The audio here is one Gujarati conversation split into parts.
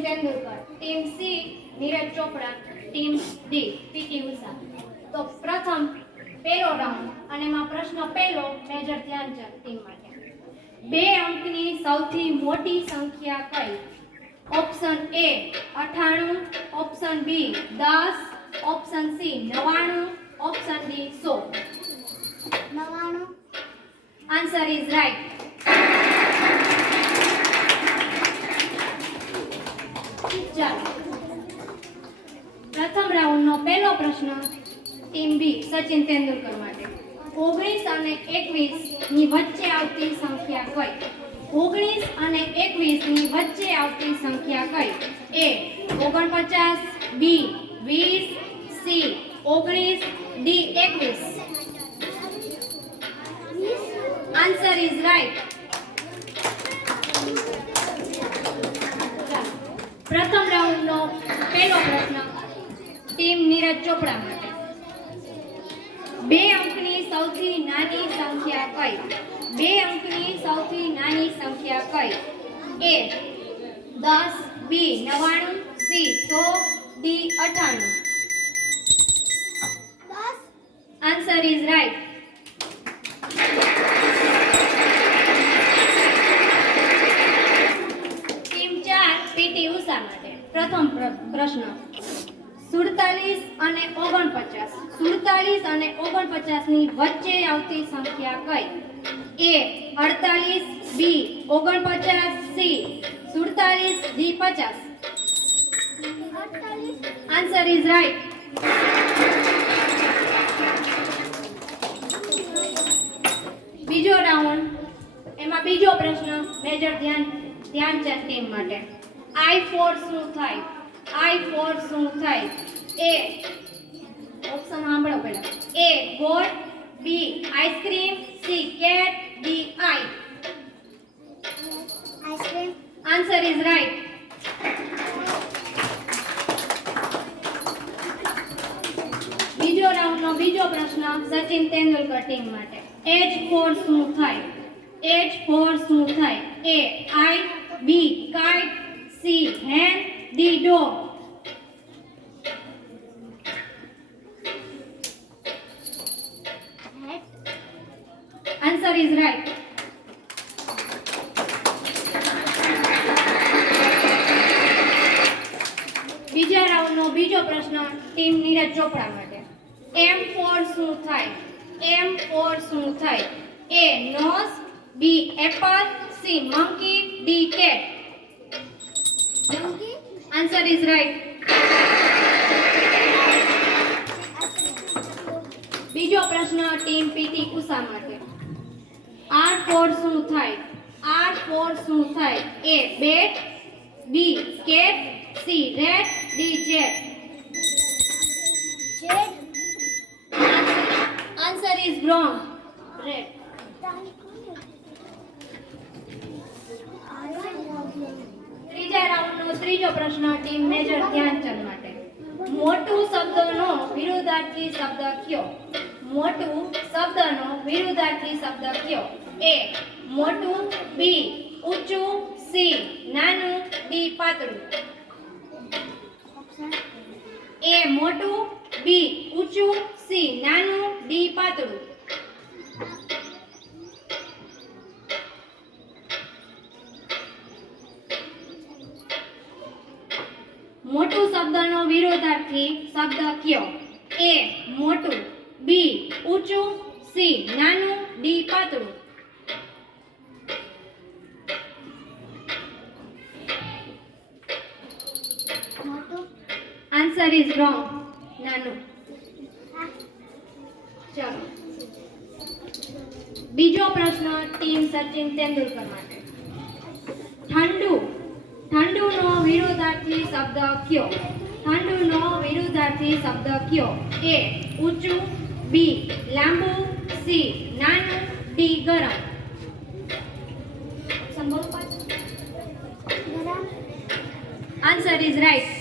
સચિન તેંડુલકર, ટીમ સી નીરજ ચોપડા, ટીમ ડી પીટી ઉષા. તો પ્રથમ પહેલો રાઉન્ડ અને એમાં પ્રશ્ન પહેલો મેજર ધ્યાનચંદ ટીમ માટે. 2 અંકની સૌથી મોટી સંખ્યા કઈ? Option A 98, option B 10, option C 99, option D 100. 99. Answer is right. ચાલો પ્રથમ રાઉન્ડનો પહેલો પ્રશ્ન ટીમ બી સચિન તેંડુલકર માટે. 19 અને 21 ની વચ્ચે આવતી સંખ્યા કઈ? 19 અને 21 ની વચ્ચે આવતી સંખ્યા કઈ? એ 49, બી 20, C 19, D 21. Answer is right. પ્રથમ રાઉન્ડનો પહેલો પ્રશ્ન ટીમ નીરજ ચોપડા માટે. 2 અંકની સૌથી નાની સંખ્યા કઈ? 2 અંકની સૌથી નાની સંખ્યા કઈ? એ 10, બી 99, C 100, D 98. Answer is right. Team 4 PT Usha માટે. પ્રથમ પ્રશ્ન 47 અને 49. 47 અને 49 ની વચ્ચે આવતી સંખ્યા કઈ? એ 48, બી 49, C 47, D 50. Answer is right. બીજો રાઉન્ડ એમાં બીજો પ્રશ્ન મેજર ધ્યાનચંદ ટીમ માટે. I4 શું થાય? I4 શું થાય? એ ઓપ્શન સાંભળો પહેલા. A goat, B ice cream, C cat, D eye. Ice-cream. Answer is right. બીજો રાઉન્ડનો બીજો પ્રશ્ન સચિન તેંડુલકર ટીમ માટે. H4 શું થાય? H4 શું થાય? A eye, B kite, C hen, D dog. Answer is right. બીજા રાઉન્ડનો બીજો પ્રશ્ન ટીમ નીરજ ચોપડા માટે. M4 શું થાય? M4 શું થાય? A nose, B apple, C monkey, D cat. Monkey. Answer is right. બીજો પ્રશ્ન ટીમ પીટી ઉષા માટે. R4 શું થાય? R4 શું થાય? A bat, B cat, C rat, D jet. Jet. Answer is wrong. Rat. ત્રીજા રાઉન્ડનો ત્રીજો પ્રશ્ન ટીમ મેજર ધ્યાનચંદ માટે. મોટું શબ્દનો વિરુદ્ધાર્થી શબ્દ કયો? મોટું શબ્દનો વિરુદ્ધાર્થી શબ્દ કયો? એ મોટું, બી ઊંચું, સી નાનું, ડી પાતળું. એ મોટું, બી ઊંચું, સી નાનું, ડી પાતળું. મોટું શબ્દનો વિરોધાર્થી શબ્દ કયો? એ મોટું, બી ઊંચું, સી નાનું, ડી પાતળું. Answer is wrong. નાનું. ચાલો બીજો પ્રશ્ન ટીમ સચિન તેંડુલકર માટે. ઠંડુનો વિરોધાર્થી શબ્દ કયો? ઠંડુનો વિરોધાર્થી શબ્દ કયો? એ ઊંચું, બી લાંબુ, સી નાનું, ડી ગરમ. Answer is right.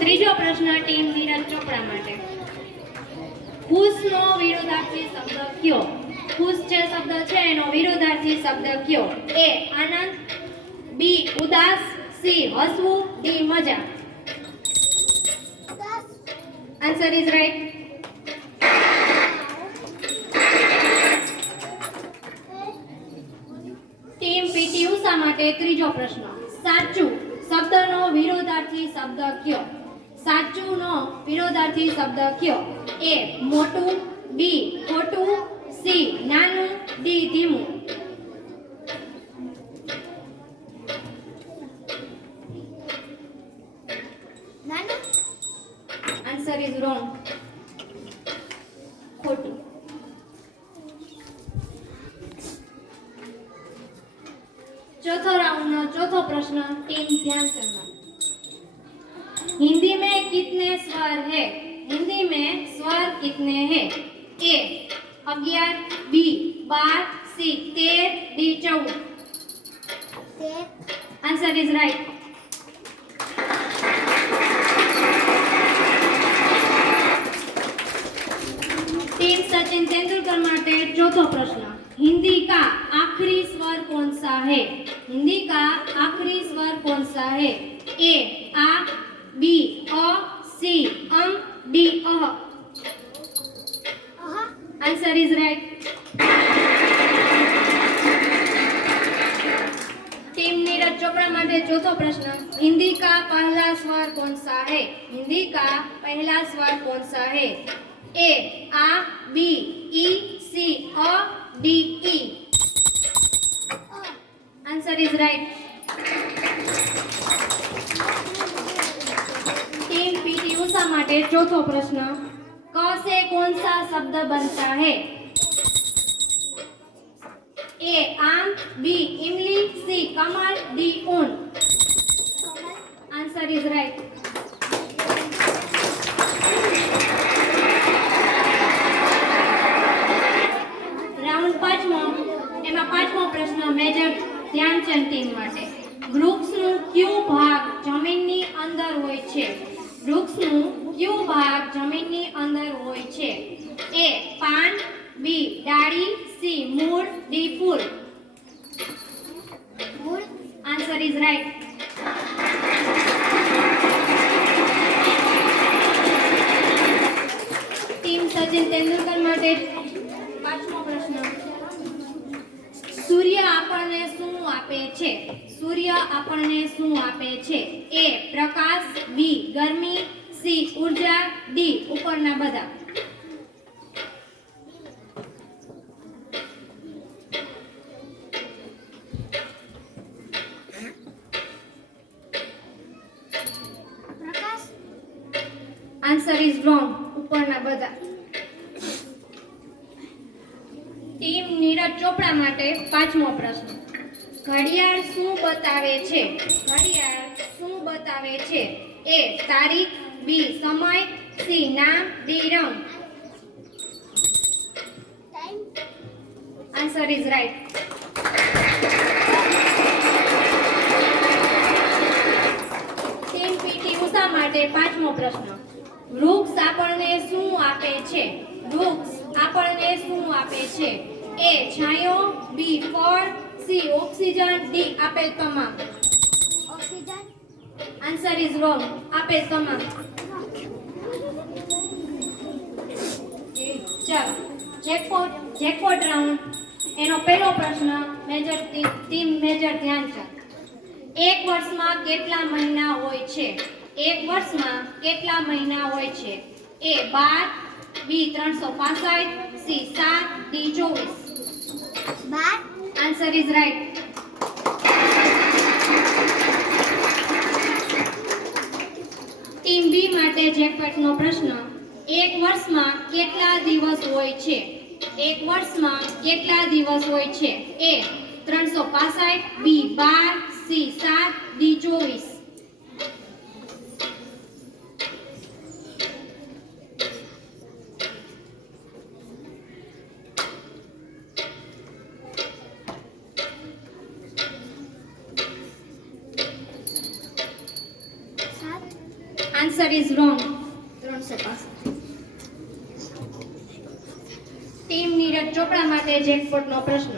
ત્રીજો પ્રશ્ન ટીમ નીરજ ચોપડા માટે. એનો વિરોધાર્થી શબ્દ કયો? એ આનંદ, બી ઉદાસ, સી હસવું, ડી મજા. Answer is right. Team PT Usha માટે ત્રીજો પ્રશ્ન. સાચું શબ્દનો વિરોધાર્થી શબ્દ કયો? સાચું નો વિરોધાર્થી શબ્દ કયો? એ મોટું, બી ખોટું, સી નાનું, ડી ધીમું. નાનું. Answer is wrong. ખોટું. चौथो राउंड नो चौथो प्रश्न टीम ध्यानचंद में. हिंदी में कितने स्वर है? हिंदी में स्वर कितने हैं? A 11, B 12, C 13, D 14. Answer is right. Team Sachin Tendulkar माटे चौथो प्रश्न. हिंदी का आखिरी स्वर कौन सा है? हिंदी का आखिरी स्वर कौन सा है? ए आ, बी अ, सी अम, डी अह. Answer is right. Team Neeraj Chopra माटे चौथो प्रश्न. हिंदी का पहला स्वर कौन सा है? हिंदी का पहला स्वर कौन सा है? ए आ, बी ई, सी अ, डी ई. Answer is right. Team PT Usha माटे चौथो प्रश्न. क से कौन सा शब्द बनता है? ए आम, बी इमली, सी कमल, डी ऊन. Answer is right. राउंड पांचमो एमां पांचमो प्रश्न मेजर ध्यानचंद टीम माटे. वृक्षનું કયો ભાગ જમીનની અંદર હોય છે? વૃક્ષનું કયો ભાગ જમીનની અંદર હોય છે? એ પાન, બી ડાળી, સી મૂળ, D full. Answer is right. Team Sachin Tendulkar માટે પાંચમો પ્રશ્ન. સૂર્ય આપણને શું આપે છે? સૂર્ય આપણને શું આપે છે? એ પ્રકાશ, બી ગરમી, સી ઉર્જા, ડી ઉપરના બધા. પ્રકાશ. Answer is wrong. ઉપરના બધા. ટીમ નીરજ ચોપડા માટે પાંચમો પ્રશ્ન. ઘડિયાળ શું બતાવે છે? ઘડિયાળ શું બતાવે છે? એ તારીખ, બી સમય, સી નામ, ડી રંગ. Time. Answer is right. Team PT Usha માટે પાંચમો પ્રશ્ન. વૃક્ષ આપણને શું આપે છે? વૃક્ષ આપણને શું આપે છે? એ છાંયો, બી ફળ, સી ઓક્સિજન, ડી આપેલ તમામ. ઓક્સિજન. Answer is wrong. આપેલ તમામ. ચાલો જેકપોટ રાઉન્ડ એનો પહેલો પ્રશ્ન મેજર ટીમ મેજર ધ્યાનચંદ. એક વર્ષમાં કેટલા મહિના હોય છે? એક વર્ષમાં કેટલા મહિના હોય છે? A 12, B 365, C 7, D 24. 12. Answer is right. Team B માટે જેકપોટનો પ્રશ્ન. એક વર્ષમાં કેટલા દિવસ હોય છે? એક વર્ષમાં કેટલા દિવસ હોય છે? એ 365, બી 12, C 7, D 24. Answer is wrong. 365. Team Neeraj ચોપડા માટે જેકપોટનો પ્રશ્ન.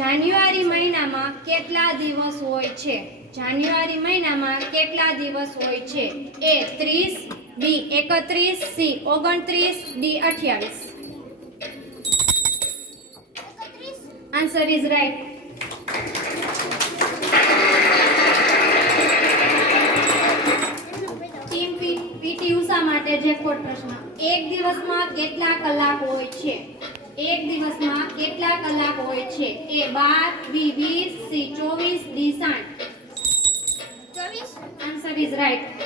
જાન્યુઆરી મહિનામાં કેટલા દિવસ હોય છે? જાન્યુઆરી મહિનામાં કેટલા દિવસ હોય છે? A 30, B 31, C 29, D 28. Answer is right. Team PT Usha માટે જેકપોટ પ્રશ્ન. એક દિવસમાં કેટલા કલાક હોય છે? એક દિવસમાં કેટલા કલાક હોય છે? A 12, B 20, C 24, D 60. 24. Answer is right.